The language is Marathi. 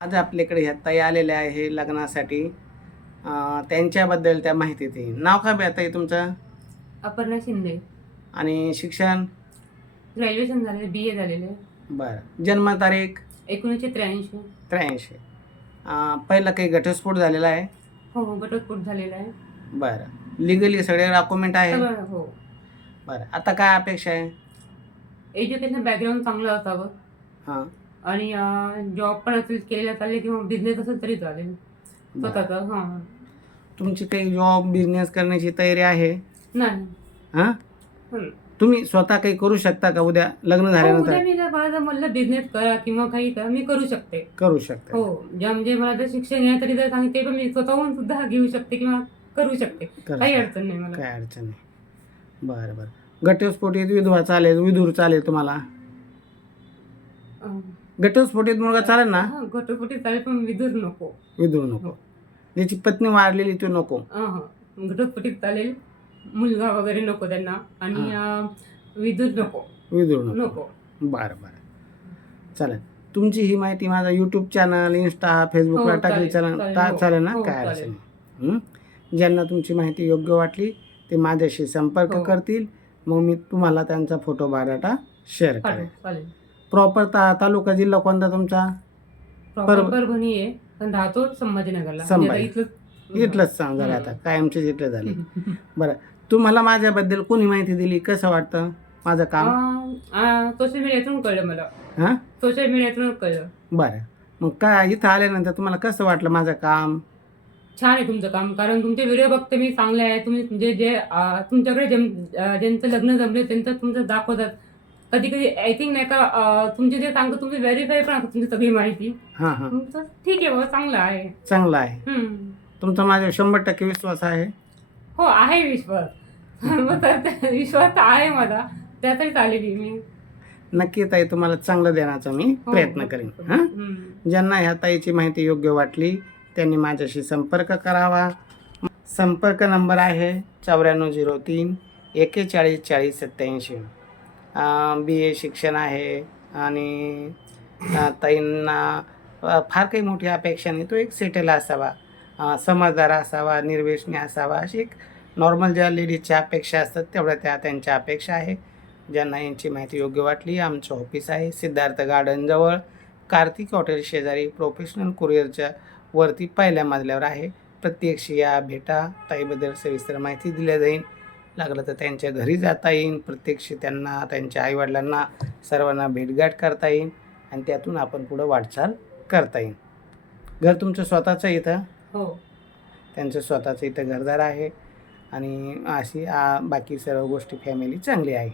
आज आपल्याकडे ह्या ताई आलेल्या आहे लग्नासाठी. त्यांच्याबद्दल त्या माहिती देईल. नाव काय बे ताई तुमचं? अपर्णा शिंदे. आणि शिक्षण? ग्रॅज्युएशन झालेलं, BA झालेलं आहे. बरं. जन्मतारीख? 1983. 83. पहिला काही घटस्फोट झालेला आहे? हो, घटस्फोट झालेला आहे. बरं. लिगली सगळे डॉक्युमेंट आहे? सगळं हो. बरं. आता काय अपेक्षा आहे? एज्युकेशन बॅकग्राऊंड चांगलं असावं हां. आणि जॉब पण असेल केलेला चालेल किंवा बिझनेस असेल तरी चालेल स्वतःचा. हां. तुमची काही जॉब बिझनेस करण्याची तयारी आहे? नाही. हां. तुम्ही स्वतः काही करू शकता का उद्या लग्न झाल्यानंतर? उद्या मी जर मला जर म्हणलं बिझनेस करा किंवा काही करा मी करू शकते. करू शकता. हो, म्हणजे मला जर शिक्षण घ्यायसाठी जर सांगितले पण मी स्वतःहून सुद्धा घेऊ शकते किंवा करू शकते. काही अडचण नाही मला. काही अडचण नाही. बरं बरं. घटस्फोटीत विधवा चालेल, विधूर चालेल तुम्हाला? घटस्फोटीत मुलगा चालेल ना? घटस्फोटीत चालेल पण विधूर नको. विधूर नको. ज्याची पत्नी वारलेली तो नको. घटस्फोटीत चालेल, मुलगा वगैरे नको त्यांना आणि विधूर नको. विधूर नको. बरं बरं. चालेल. तुमची ही माहिती माझा यूट्यूब चॅनल, इंस्टा, फेसबुकला टाकली चालेल ना? काय अडचण नाही. ज्यांना तुमची माहिती योग्य वाटली ते माझ्याशी संपर्क करतील. मग मी तुम्हाला त्यांचा फोटो बायोडाटा शेअर करेन. प्रॉपर तालुका जिल्हा कोणता तुमचा? परभणी आहे पण राहतो संभाजीनगरला. इथलंच झालं आता कायमचेच इथलं झाले. बरं. तुम्हाला माझ्याबद्दल कोणी माहिती दिली? कसं वाटतं माझं काम? सोशल मीडियातून कळलं मला. हां, सोशल मीडियातून कळलं. बरं. मग काय इथं आल्यानंतर तुम्हाला कसं वाटलं माझं काम? छान आहे तुमचं काम, कारण तुमचे व्हिडिओ बघते मी, चांगले आहे. तुम्ही म्हणजे जे तुमच्याकडे ज्यांचं लग्न जमले त्यांचं तुमचं दाखवतात. कधी कधी आय थिंक नाही का तुमचे जे सांगतो तुमची व्हेरीफाय पण असतात तुमची सगळी माहिती. तुमचं ठीक आहे बाबा, चांगलं आहे. चांगलं आहे. तुमचा माझ्यावर 100% विश्वास आहे? हो, आहे विश्वास. विश्वास तर आहे माझा, त्यासाठी आलेली मी. नक्की ताई तुम्हाला चांगलं देण्याचा मी प्रयत्न करेन. ज्यांना ह्या ताईची माहिती योग्य वाटली त्यांनी माझ्याशी संपर्क करावा. संपर्क नंबर आहे 9403 41 40 87. BA शिक्षण आहे आणि ताईंना फार काही मोठी अपेक्षा नाही. तो एक सेटल असावा, समजदार असावा, निर्व्यसनी असावा, अशी एक नॉर्मल ज्या लेडीजच्या अपेक्षा असतात तेवढ्या त्यांच्या अपेक्षा आहे. ज्यांना यांची माहिती योग्य वाटली, आमचं ऑफिस आहे सिद्धार्थ गार्डनजवळ, कार्तिक हॉटेल शेजारी, प्रोफेशनल कुरिअरच्या वरती पहिल्या मजल्यावर आहे. प्रत्यक्ष या, भेटा. ताईबद्दल सविस्तर माहिती दिली जाईल. लागलं तर त्यांच्या घरी जाता येईल. प्रत्यक्ष त्यांना, त्यांच्या आईवडिलांना सर्वांना भेटगाठ करता येईल आणि त्यातून आपण पुढं वाटचाल करता येईल. घर तुमचं स्वतःचं इथं? हो, त्यांचं स्वतःचं इथं घरदार आहे आणि अशी बाकी सर्व गोष्टी फॅमिली चांगली आहे.